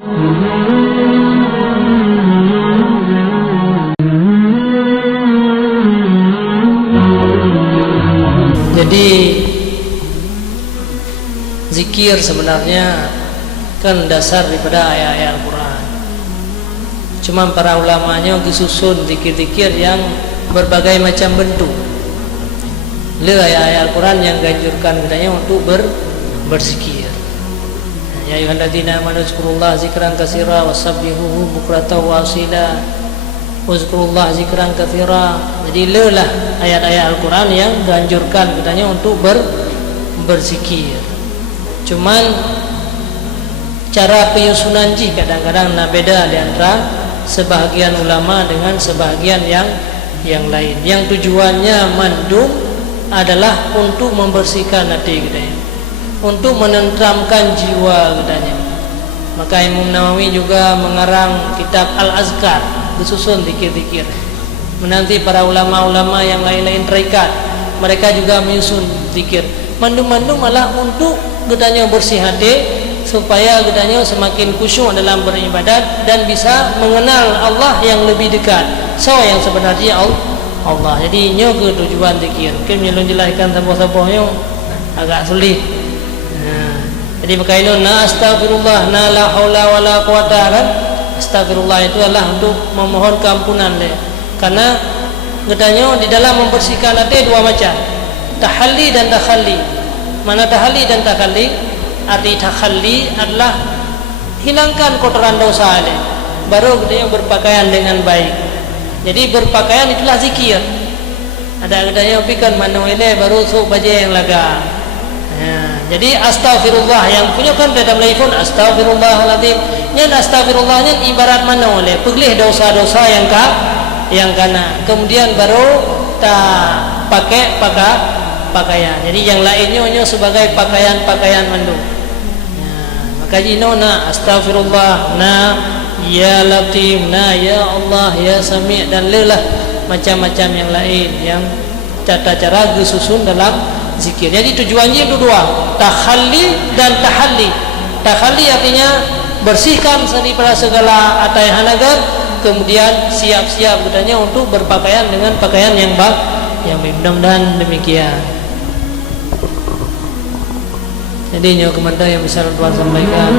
Jadi zikir sebenarnya kan dasar daripada ayat-ayat Al-Quran. Cuma para ulamanya disusun zikir-zikir yang berbagai macam bentuk. Le ayat-ayat Al-Quran yang ganjurkan katanya untuk berzikir. Ya ayyuhalladzina amanu dzkurullaha dzikran katsira wasabbihuhu bukratan wa asila. Uzkurullah zikran katsira. Jadi le lah ayat-ayat Al-Quran yang ganjurkan katanya untuk berzikir. Cuman cara penyusunan ji kadang-kadang beda di antara sebahagian ulama dengan sebahagian yang lain. Yang tujuannya mandum adalah untuk membersihkan hati katanya, untuk menenteramkan jiwa katanya. Maka Imam Nawawi juga mengarang kitab Al-Azkar, disusun zikir-zikir. Menanti para ulama-ulama yang lain-lain terikat, mereka juga menyusun zikir. Mandum-mandum malah untuk katanya bersih hati, supaya katanya semakin khusyuk dalam beribadat dan bisa mengenal Allah yang lebih dekat. So yang sebenarnya Allah. Jadi nyo ke tujuan zikir. Mungkin menyelun jelaskan sampah-sampahnya agak sulit. Jadi berkaitan na astagfirullah, na la haula wala quwata kan. Astagfirullah itu adalah untuk memohon keampunan dia. Karena katanya di dalam membersihkan hati dua macam, tahalli dan takhalli. Mana tahalli dan takhalli? Arti takhalli adalah hilangkan kotoran dosa dia, baru katanya berpakaian dengan baik. Jadi berpakaian itulah zikir. Ada katanya pikan mano ile baru sok baju yang lega. Jadi astagfirullah yang punya kan dalam telefon astagfirullahaladzim. Nyan astagfirullahnya ibarat mano ile peglih dosa-dosa yang kana. Kemudian baru ta pakai pakaian. Jadi yang lainnya sebagai pakaian mando. Maka jinona astagfirullah na ya Latif, na ya Allah, ya Sami' dan lelah macam-macam yang lain yang cara-cara disusun dalam zikir. Jadi tujuannya itu dua, takhalli dan tahalli. Takhalli artinya bersihkan daripada segala ataihan agar kemudian siap-siap katanya untuk berpakaian dengan pakaian yang baik. Mudah-mudahan demikian. Jadi nyo komentar yang bisa Tuan sampaikan.